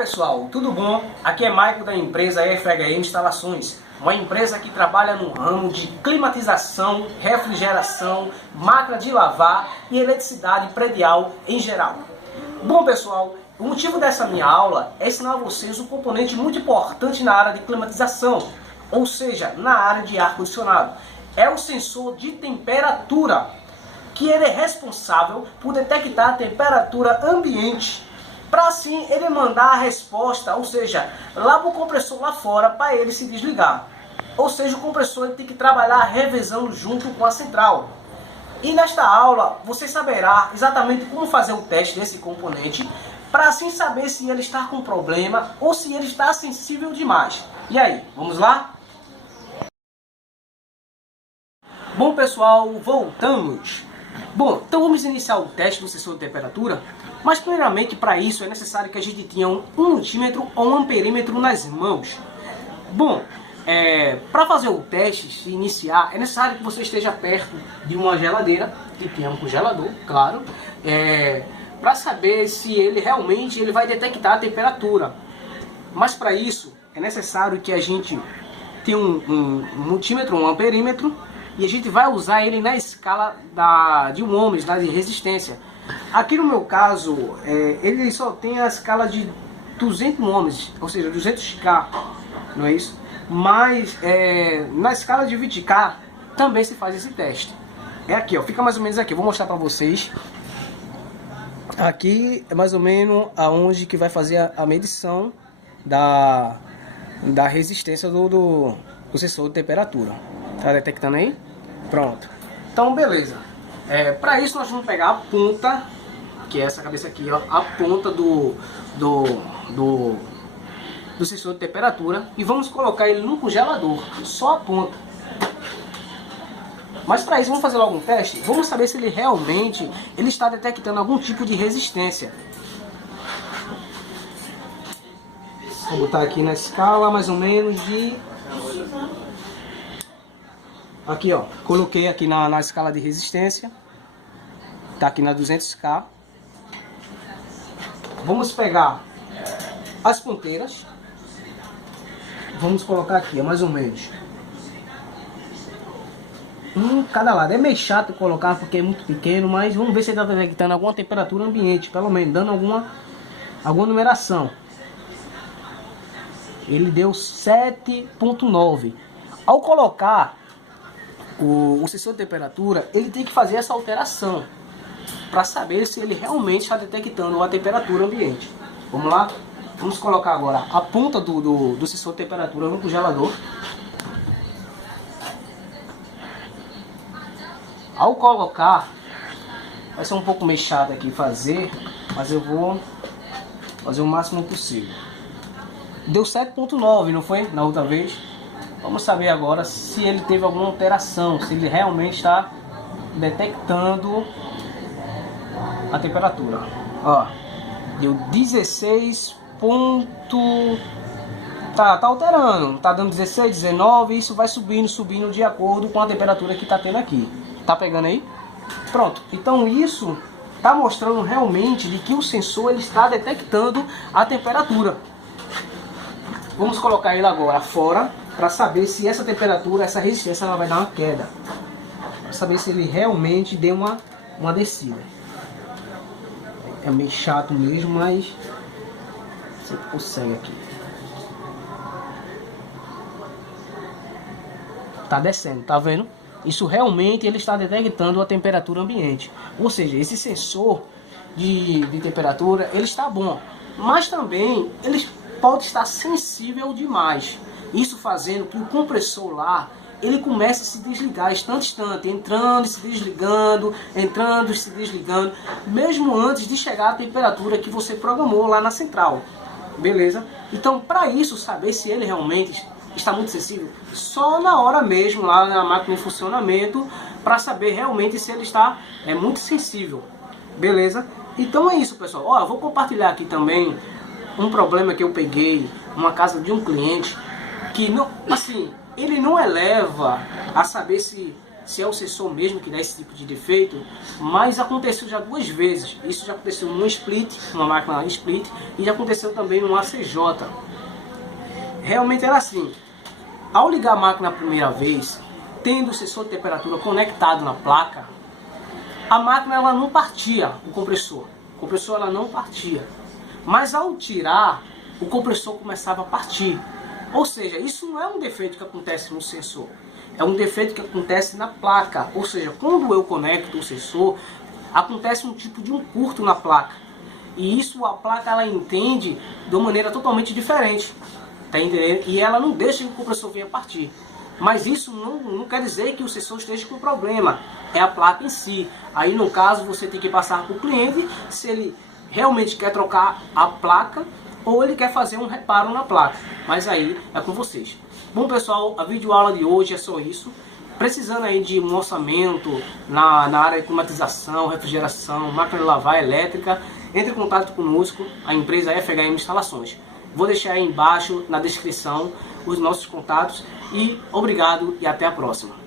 pessoal, tudo bom? Aqui é Maico da empresa FHM Instalações, uma empresa que trabalha no ramo de climatização, refrigeração, máquina de lavar e eletricidade predial em geral. Bom pessoal, o motivo dessa minha aula é ensinar a vocês um componente muito importante na área de climatização, ou seja, na área de ar-condicionado. É o sensor de temperatura, que ele é responsável por detectar a temperatura ambiente, para assim ele mandar a resposta, ou seja, lá para o compressor lá fora, para ele se desligar. Ou seja, o compressor ele tem que trabalhar revezando junto com a central. E nesta aula você saberá exatamente como fazer o teste desse componente, para assim saber se ele está com problema ou se ele está sensível demais. E aí, vamos lá? Bom pessoal, voltamos. Bom, então vamos iniciar o teste do sensor de temperatura, mas primeiramente para isso é necessário que a gente tenha um multímetro ou um amperímetro nas mãos. Bom, para fazer o teste, se iniciar, é necessário que você esteja perto de uma geladeira, que tenha um congelador, claro, para saber se ele realmente vai detectar a temperatura. Mas para isso é necessário que a gente tenha um multímetro, um amperímetro, e a gente vai usar ele na escala de 1 ohms, de resistência. Aqui no meu caso, ele só tem a escala de 200 ohms, ou seja, 200K, não é isso? Mas na escala de 20K também se faz esse teste. É aqui, ó, fica mais ou menos aqui, eu vou mostrar para vocês. Aqui é mais ou menos aonde que vai fazer a medição da resistência do sensor de temperatura. Tá detectando aí? Pronto. Então, beleza. Para isso, nós vamos pegar a ponta, que é essa cabeça aqui, ó, a ponta do sensor de temperatura, e vamos colocar ele no congelador, só a ponta. Mas para isso, vamos fazer logo um teste. Vamos saber se ele realmente está detectando algum tipo de resistência. Vou botar aqui na escala mais ou menos de... Aqui, ó, coloquei aqui na escala de resistência, tá aqui na 200K. Vamos pegar as ponteiras, vamos colocar aqui, ó, mais ou menos cada lado. É meio chato colocar porque é muito pequeno, mas vamos ver se ele está detectando alguma temperatura ambiente, pelo menos dando alguma numeração. Ele deu 7.9. Ao colocar o sensor de temperatura, ele tem que fazer essa alteração para saber se ele realmente está detectando a temperatura ambiente. Vamos lá? Vamos colocar agora a ponta do sensor de temperatura no congelador. Ao colocar, vai ser um pouco meio chato aqui fazer, mas eu vou fazer o máximo possível. Deu 7.9, não foi? Na outra vez. Vamos saber agora se ele teve alguma alteração, se ele realmente está detectando a temperatura. Ó, deu 16. Tá alterando, tá dando 16, 19, isso vai subindo de acordo com a temperatura que tá tendo aqui. Tá pegando aí? Pronto. Então isso tá mostrando realmente de que o sensor ele está detectando a temperatura. Vamos colocar ele agora fora, para saber se essa temperatura, essa resistência, ela vai dar uma queda. Para saber se ele realmente deu uma descida. É meio chato mesmo, mas você consegue aqui. Tá descendo, tá vendo? Isso realmente ele está detectando a temperatura ambiente. Ou seja, esse sensor de temperatura, ele está bom. Mas também ele pode estar sensível demais. Isso fazendo que o compressor lá, ele comece a se desligar instante, entrando e se desligando, entrando e se desligando, mesmo antes de chegar à temperatura que você programou lá na central. Beleza? Então, para isso, saber se ele realmente está muito sensível, só na hora mesmo, lá na máquina em funcionamento, para saber realmente se ele está muito sensível. Beleza? Então é isso, pessoal. Ó, eu vou compartilhar aqui também um problema que eu peguei numa casa de um cliente, que não, assim, ele não eleva a saber se se é o sensor mesmo que dá esse tipo de defeito, mas aconteceu já 2 vezes. Isso já aconteceu num split, uma máquina split, e já aconteceu também no ACJ. Realmente era assim, ao ligar a máquina a primeira vez, tendo o sensor de temperatura conectado na placa, a máquina ela não partia, o compressor ela não partia, mas ao tirar, o compressor começava a partir. Ou seja, isso não é um defeito que acontece no sensor, é um defeito que acontece na placa. Ou seja, quando eu conecto o sensor, acontece um tipo de um curto na placa, e isso a placa ela entende de uma maneira totalmente diferente, tá entendendo? E ela não deixa que o compressor venha partir. Mas isso não quer dizer que o sensor esteja com problema, é a placa em si. Aí no caso você tem que passar para o cliente se ele realmente quer trocar a placa ou ele quer fazer um reparo na placa. Mas aí é com vocês. Bom pessoal, a videoaula de hoje é só isso. Precisando aí de um orçamento na área de climatização, refrigeração, máquina de lavar elétrica, entre em contato conosco, a empresa FHM Instalações. Vou deixar aí embaixo na descrição os nossos contatos e obrigado e até a próxima.